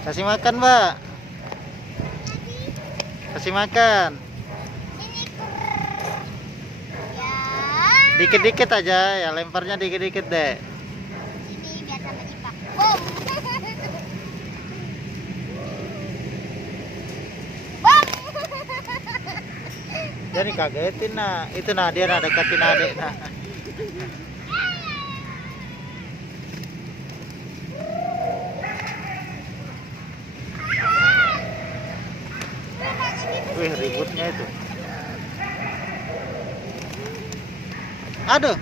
Kasih makan, Mbak. Kasih makan. Dikit-dikit aja, ya lemparnya dikit-dikit deh. Sini biar sama Dipak. Bom. Bom. Dia nih kagetin nah. Itu nah dia nah deketin adek nah. Wih, ributnya itu. Aduh.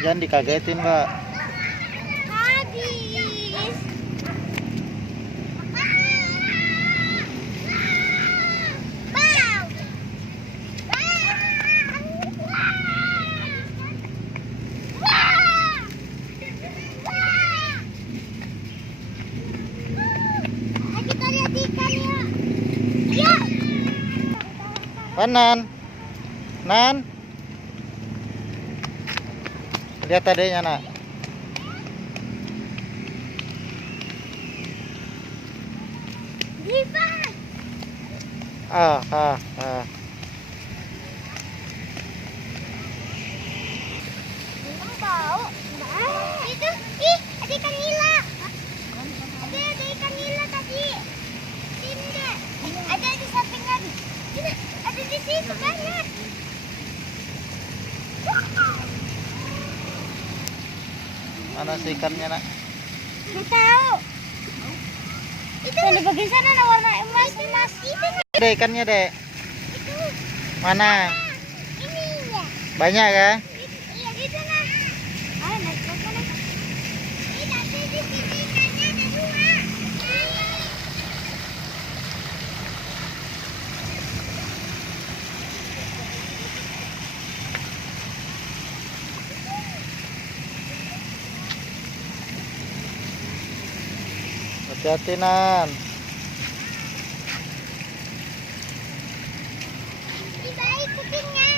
Jangan dikagetin, Mbak. Habis. Bau. Kita lihat ikannya. Ya. Nan. Nan. Lihat adeknya, Nak. Dipak. Ah. Kamu bau? Itu, ih, ada ikan nila. Ada ikan nila tadi. Sini deh. Ada di samping lagi. Sini, ada di situ banyak. Mana sih ikannya, Nak? Nggak tahu. Itu yang di bagian sana ada warna emas. Itu. Ada ikannya, Dek. Itu. Mana? Ini ya. Banyak ya? Iya di sana. Ayo naik ke sana. Ini tapi di sini ikannya ada dua. Hati-hati, Nan. Ini baik kucingnya.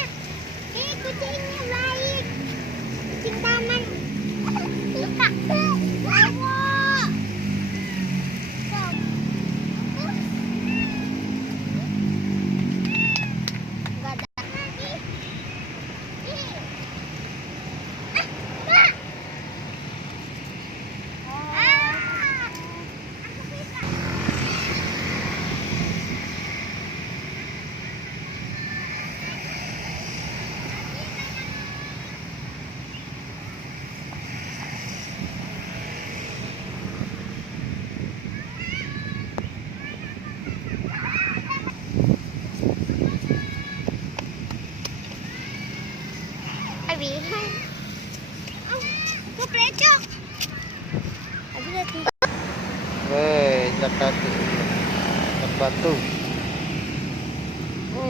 Ini kucingnya baik. Kucing taman. Suka. Wow. Enggak ada lagi. Abi. Aku plecok. Abi lihat nih. Weh, jak kaki. Jak batu.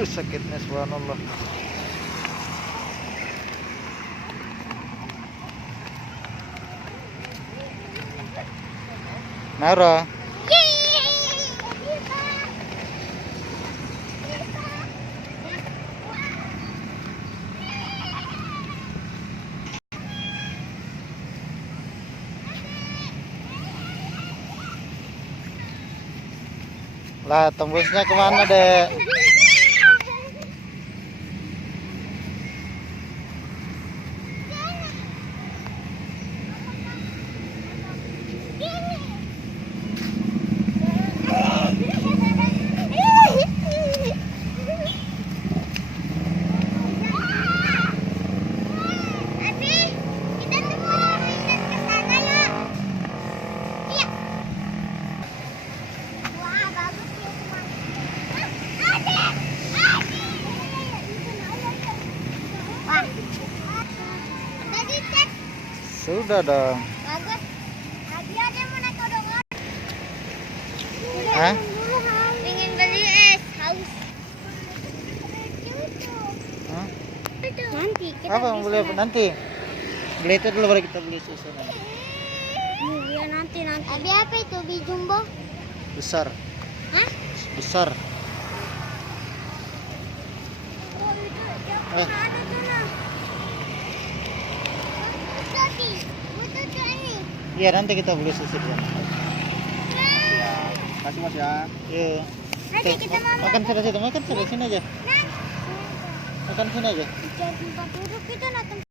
Sakitnya subhanallah. Nara. Lah, tembusnya kemana, Dek? Sudah dong. Bagus. Tadi ada yang mau naik odong-odong. Hah? Ingin beli es, haus. Hah? Nanti kita Apa mau beli apa nanti? Beli itu dulu baru kita beli susu nanti. Iya nanti. Abi apa itu? Bi jumbo? Besar. Hah? Besar. Oh, itu jauh Eh. ada sana. Tapi, butuh tuh ini. Iya, nanti kita beli susu di sana. Ya, kasih Mas ya. Yuk. Nanti Tuh, kita mau makan sudah situ, makan sudah sini aja. Nah, Makan sini aja. jadi tempat duduk itu nah tempat